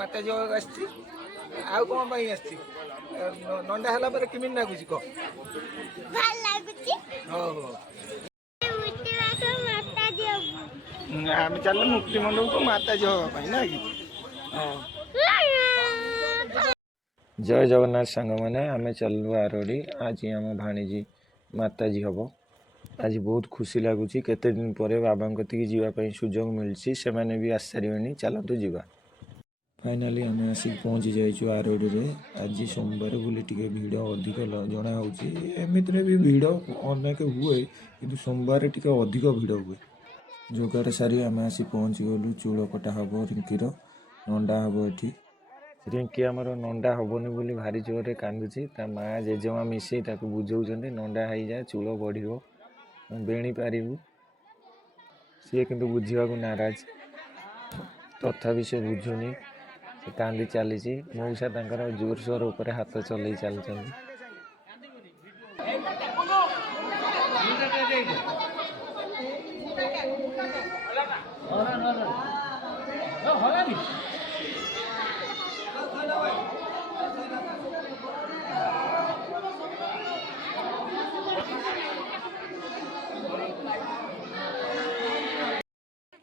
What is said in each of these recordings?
माता जो आसती आउ कौन पाई आसती नंदा हला पर किमिन लागुची को ভাল লাগুଛି हो हो ମୁକ୍ତିନାଥ ମାତା ଦେବ आम चल मुक्ति मंडप को माता जो पाई ना कि जय जगन्नाथ सांग मैंने आम चलू आरड़ी आज आम भाणीजी माताजी हम आज बहुत खुशी लगुच केते दिन पर बाबा कतिक जावाई सुजोग मिली से मैंने भी आस सारे चलतु जावा फाइनाली आम आसिक पहुँची जाइए आरड़ी में आज सोमवार बोली टे भिड़ अधिक जना होमती भी भिड़ अनेक हुए कि सोमवार टी अधिक भिड़ हुए जोगार सारी आम आसी पहुँची गलु चूल कटा हम रिंकीर नंदा हम ये रिंकी आमर नंदा हेनी बोली भारी जोर कांदुची ता माँ जेजेमा मिसई बुझाऊँ नंदा हो जाए चूल बढ़ बेणी पारू सी कि बुझा नाराज तथापि से बुझुनी से कांदी चली मौसा जोरसोर उपर हाथ चल चलती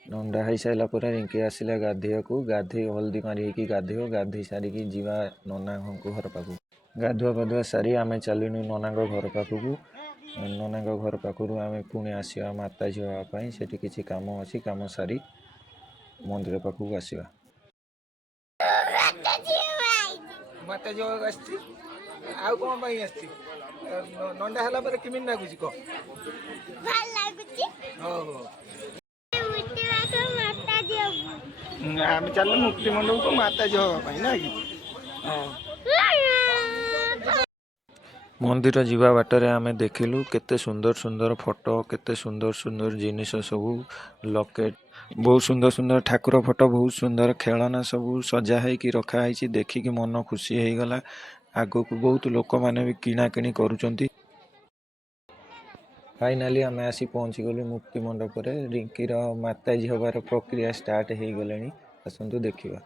नंदा हो सारा पर रिंकी आसला गाधे को गाधे हल्दी मारिकी गाधो गाधे सारिकी जीवा नना घर पाक गाधुआ पाधुआ सारी आम चलनु नना घर पाखक नना घर पाखु आम पुणी आसवा माता झीवाई से किसी कम अच्छी कम सारी मंदिर पाखक आसवा माता जो आसती आउ कौन पाई आसती नंदा हला पर किमिन लागुची को ভাল লাগুଛି हो हो ମୁକ୍ତିନାଥ ମାତା ଦେବ आम चल मुक्ति मंडप को माता जो पाई ना कि मंदिर जीवा बाटरे आम देखिलु केते सुंदर सुंदर फोटो केते सुंदर सुंदर जिनिस सबू लकेट बहुत सुंदर सुंदर ठाकुर फोटो बहुत सुंदर खेलना सबू सजा है रखाई देखिकी मन खुशी हो गला आगो को बहुत लोक मैंने भी किणाकिणी करुचंती फाइनाली आम आसी पहुँची गलु मुक्ति मंडप रिंकीर माताजी हबार प्रक्रिया स्टार्ट हो गले आसतु देखा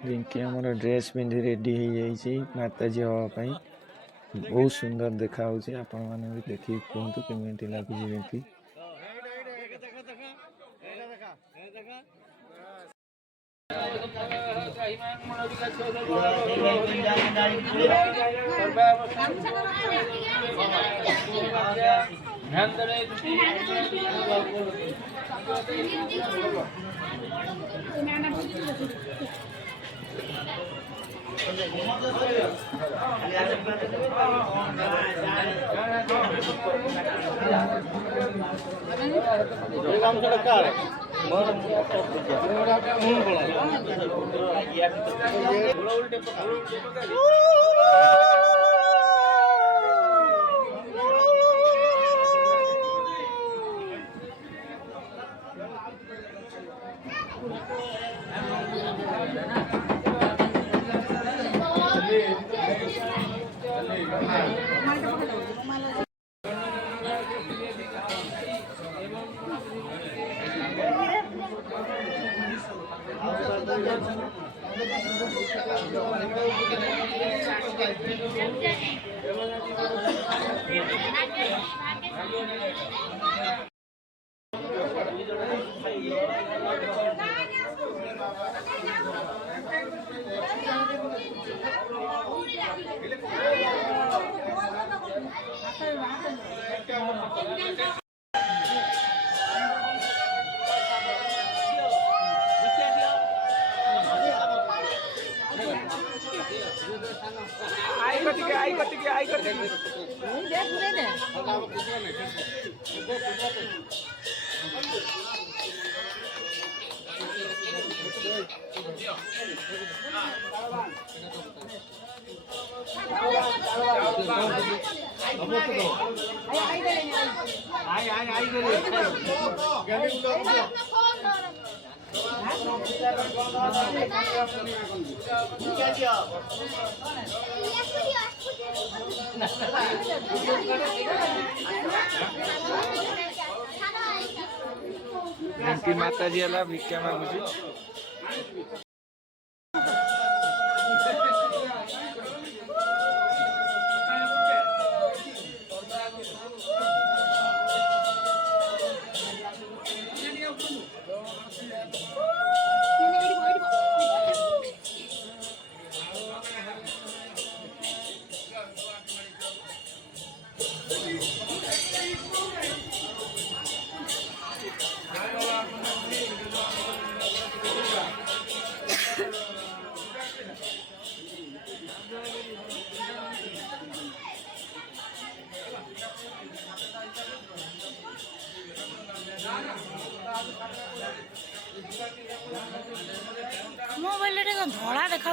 रिंकी आमर ड्रेस पिंधि रेडी हो जाइए माताजी हाँपाई बहुत सुंदर देखा आपण मैंने भी देखिए कहतु केमी लगुच रिंकी ଏମିତି ମାତାଜୀ ହେଲା ଭିକ୍ଷା ମାଗୁଛି। मोबाइल धड़ा देखा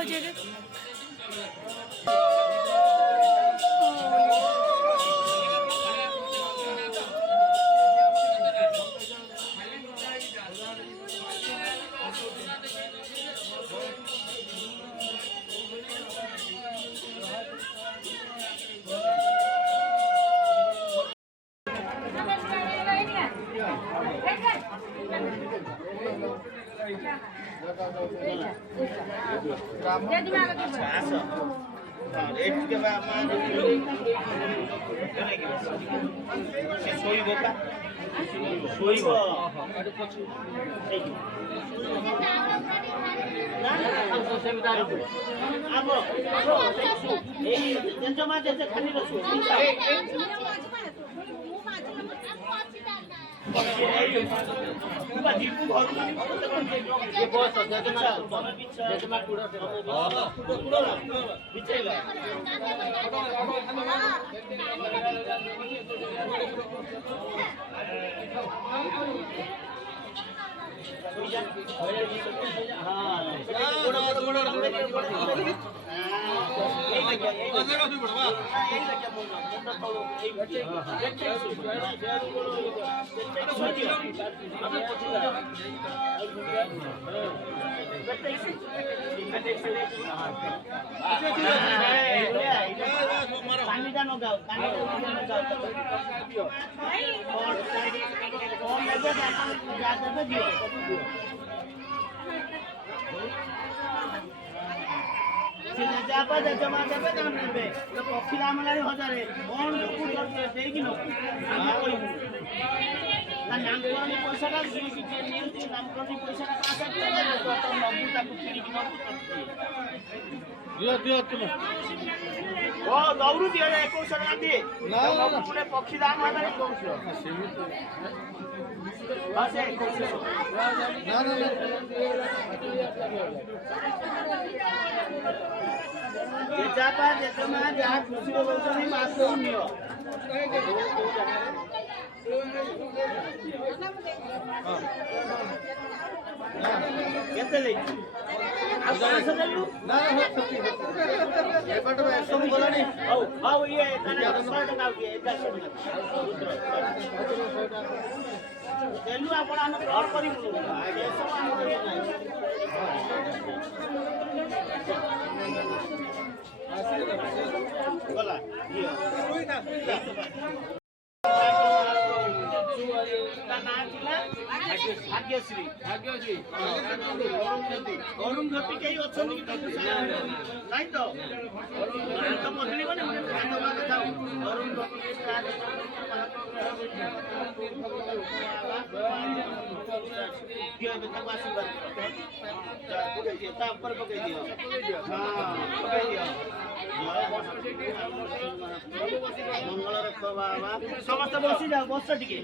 दौड़ू दिए 21 गांधी पक्षी दाम जेजापा जेजमा जहाँ खुशी रोकनी मास नियो केते ले सब गलानी हाउ ये ताने 100 टका के 100 तेलु आपण हम और करी ये सब हम गला भाग्यश्री अरुण ज्योति कई अच्छा नहीं तो बदली बने अरुण मंगल रख बाबा समस्त बसी जाओ बस टिके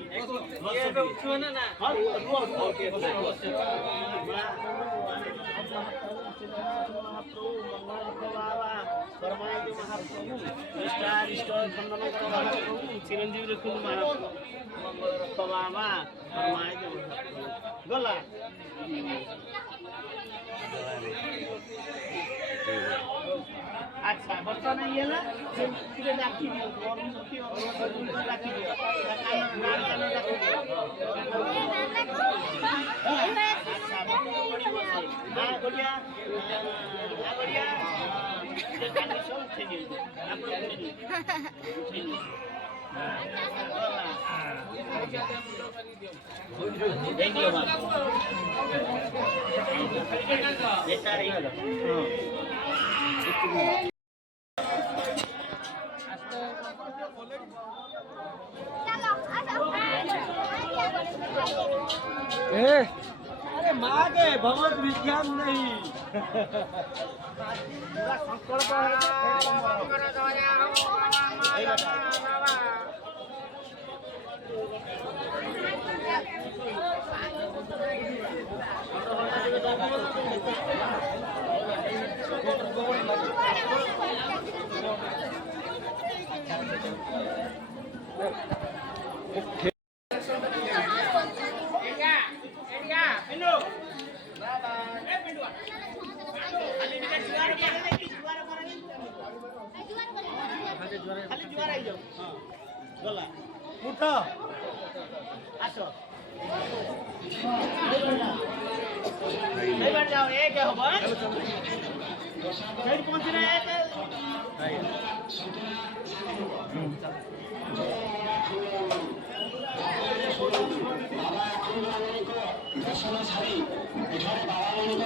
चिरंजीवी रखु मंगल रख बाबा गला ଆଚ୍ଛା ବର୍ତ୍ତମାନ ଇଏ ହେଲା ସେ ଟିକେ ଡାକିବି ଅରୁଣ କି ଡାକିବି अरे माँ के भगवत विज्ञान नहीं खाली जुआर आई जाओ गला उठ आस नहीं बैठ जाओ एक है होगा साइड पहुंच रहे हैं ଦର୍ଶନ ଛାଡ଼ି ଏଠାରେ ବାବାମାନଙ୍କୁ